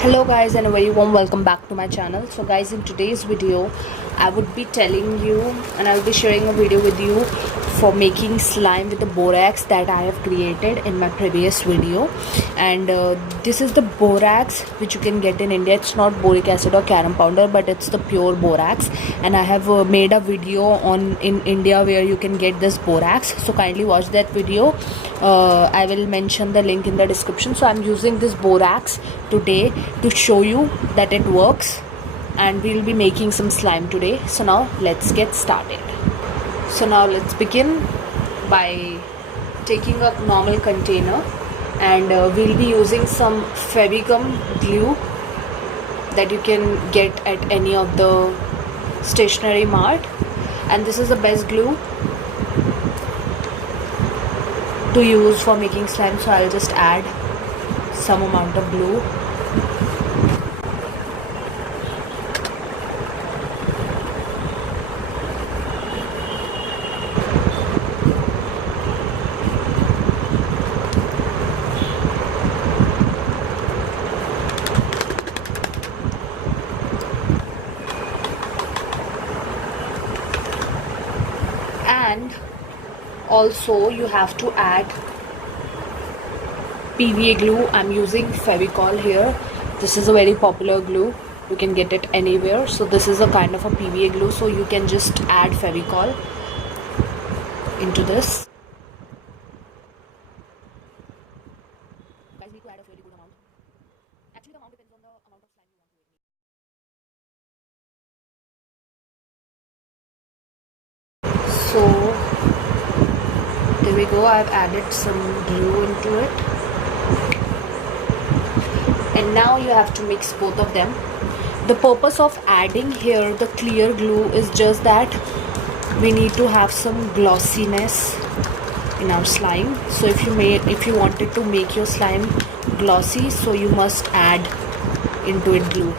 Hello guys, and a very warm welcome back to my channel. So guys, in today's video I would be telling you and I will be sharing a video with you for making slime with the borax that I have created in my previous video. And this is the borax which you can get in India. It's not boric acid or carom powder, but it's the pure borax, and I have made a video on in India where you can get this borax, so kindly watch that video. I will mention the link in the description. So I'm using this borax today to show you that it works, and we'll be making some slime today. So now let's get started. So now let's begin by taking a normal container, and we'll be using some Fevicum glue that you can get at any of the stationery mart, and this is the best glue to use for making slime. So I'll just add some amount of glue. And also you have to add PVA glue. I'm using Fevicol here. This is a very popular glue. You can get it anywhere. So this is a kind of a PVA glue. So you can just add Fevicol into this. Guys, need to add a really good amount. Actually, the amount depends on the amount of slime you want to make. So there we go. I've added some glue into it. And now you have to mix both of them. The purpose of adding here the clear glue is just that we need to have some glossiness in our slime. So if you wanted to make your slime glossy, so you must add into it glue.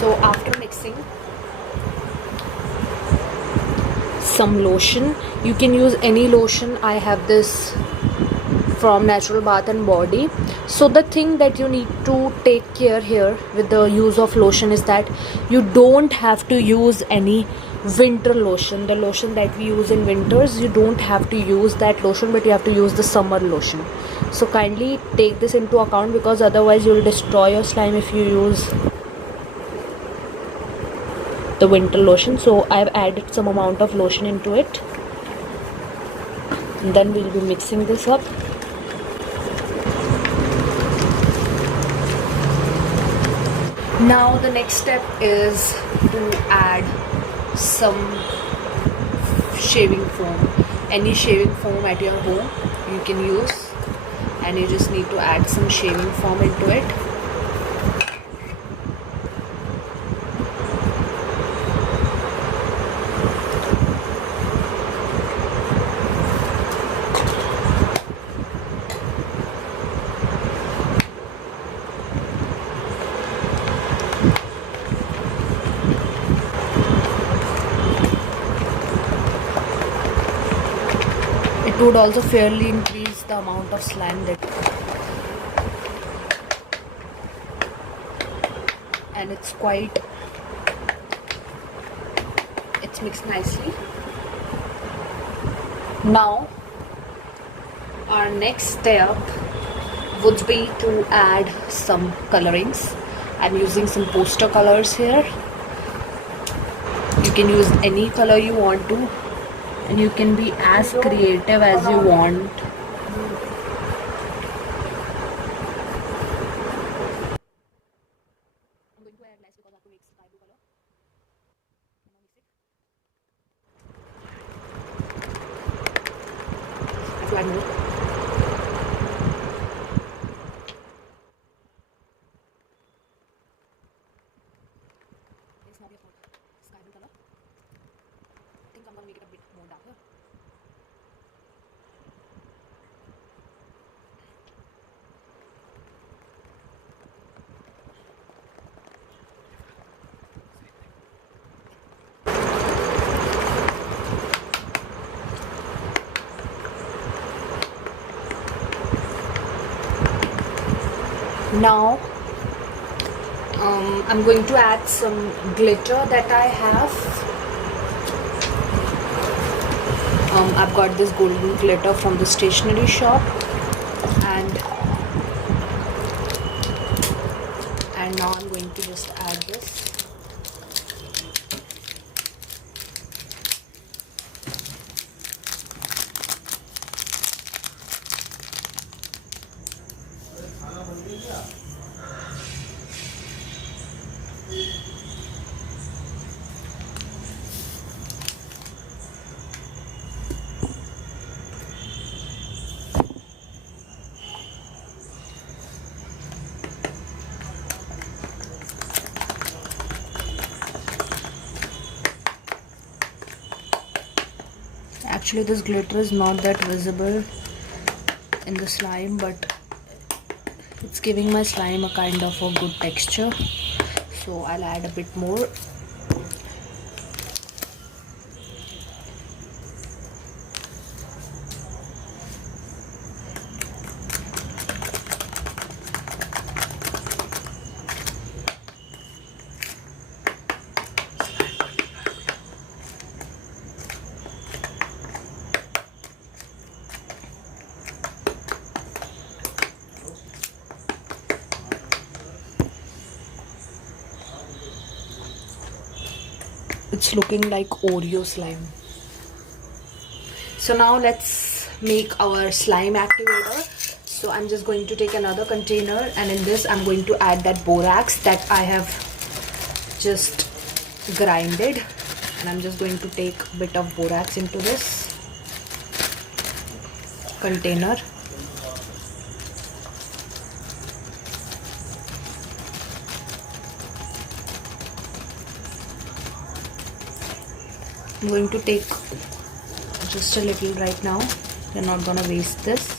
So after mixing some lotion, you can use any lotion. I have this from Natural Bath and Body. So the thing that you need to take care here with the use of lotion is that you don't have to use any winter lotion. The lotion that we use in winters, you don't have to use that lotion, but you have to use the summer lotion. So kindly take this into account, because otherwise you will destroy your slime if you use the winter lotion. So I've added some amount of lotion into it, and then we'll be mixing this up. Now the next step is to add some shaving foam. Any shaving foam at your home you can use, and you just need to add some shaving foam into it. It would also fairly increase the amount of slime that, and it's mixed nicely. Now our next step would be to add some colorings. I'm using some poster colors here. You can use any color you want to, and you can be as creative as you want. I'm going to add less because I have to make sky blue color. I have to add more. It's not your fault. Sky blue color. I think I'm gonna make it a bit more darker. Now I'm going to add some glitter that I have. I've got this golden glitter from the stationery shop, and now I'm going to just add this. Actually, this glitter is not that visible in the slime, but it's giving my slime a kind of a good texture, so I'll add a bit more. It's looking like Oreo slime. So now let's make our slime activator. So I'm just going to take another container, and in this I'm going to add that borax that I have just grinded, and I'm just going to take a bit of borax into this container. I'm going to take just a little right now. We're not gonna waste this.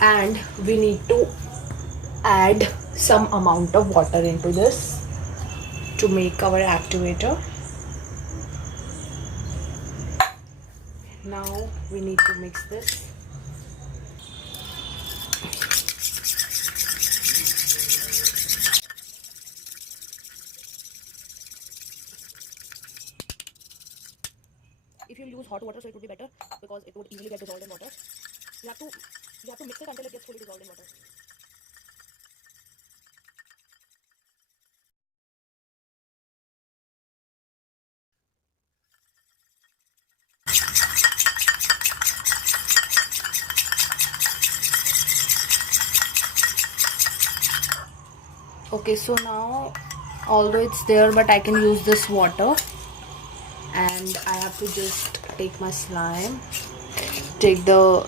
And we need to add some amount of water into this to make our activator. Now we need to mix this. If you use hot water, so it would be better because it would easily get dissolved in water. You have to mix it until it gets fully dissolved in water. Okay, so now although it's there, but I can use this water, and I have to just take my slime, take the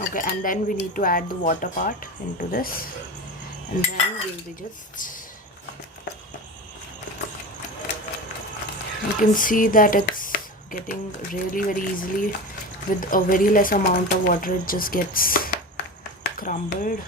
okay, and then we need to add the water part into this, and then we'll be just, you can see that it's getting really very easily with a very less amount of water. It just gets crumbled.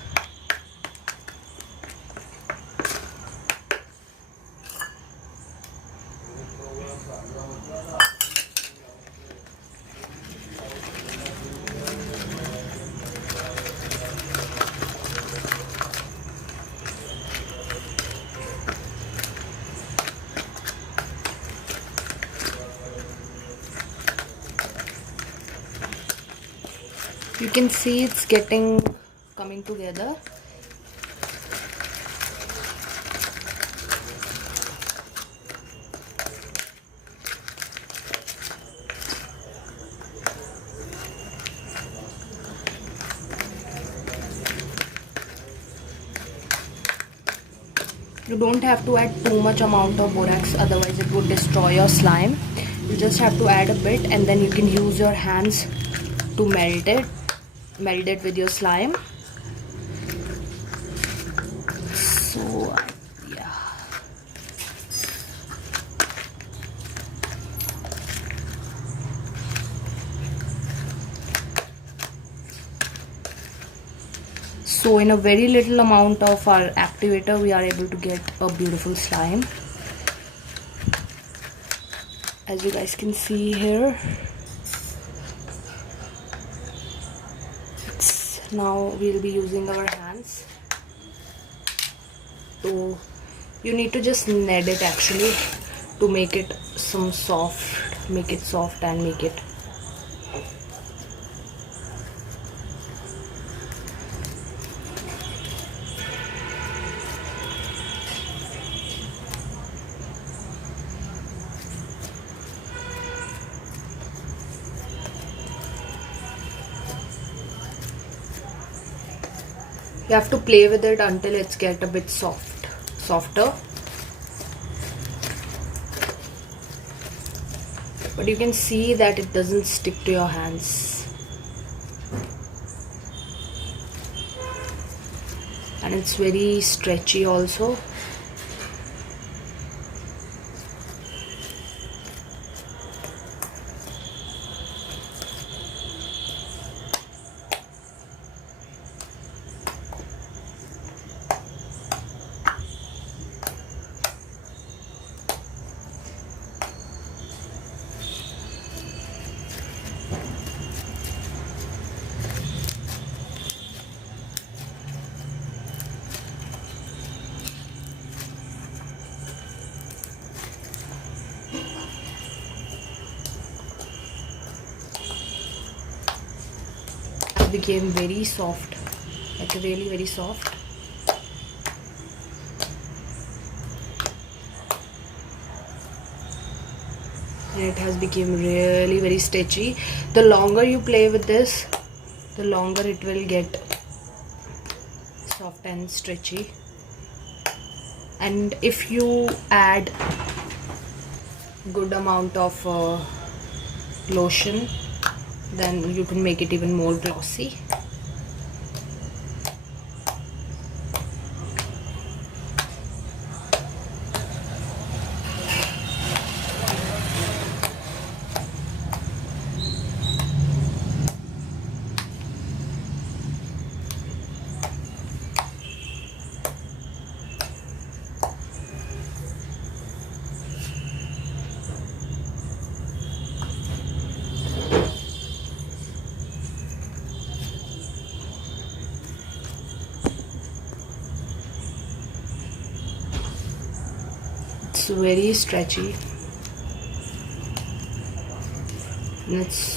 You can see it's coming together. You don't have to add too much amount of borax, otherwise it would destroy your slime. You just have to add a bit, and then you can use your hands to melt it with your slime. So yeah, so in a very little amount of our activator we are able to get a beautiful slime, as you guys can see here. Now we'll be using our hands. So you need to just knead it actually to make it make it soft and make it. You have to play with it until it's get a bit softer. But you can see that it doesn't stick to your hands. And it's very stretchy also. Became very soft, like really very soft. And it has become really very stretchy. The longer you play with this, the longer it will get soft and stretchy. And if you add good amount of lotion, then you can make it even more glossy. It's very stretchy. And it's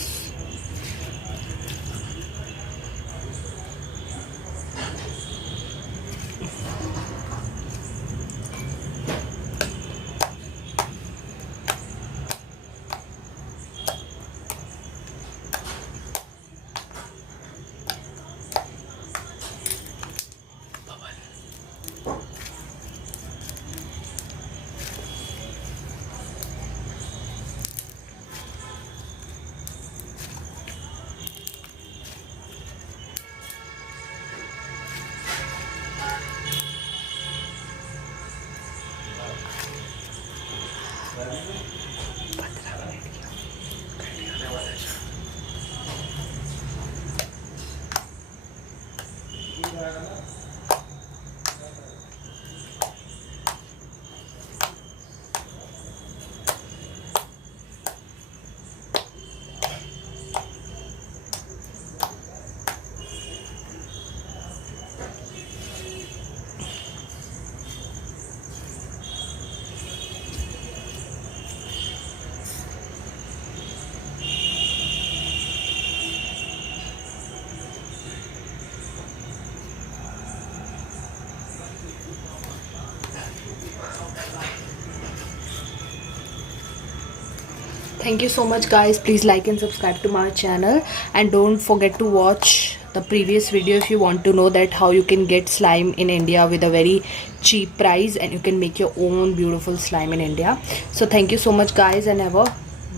Thank you so much guys. Please like and subscribe to my channel, and don't forget to watch the previous video if you want to know that how you can get slime in India with a very cheap price, and you can make your own beautiful slime in India. So thank you so much guys, and have a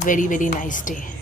very nice day.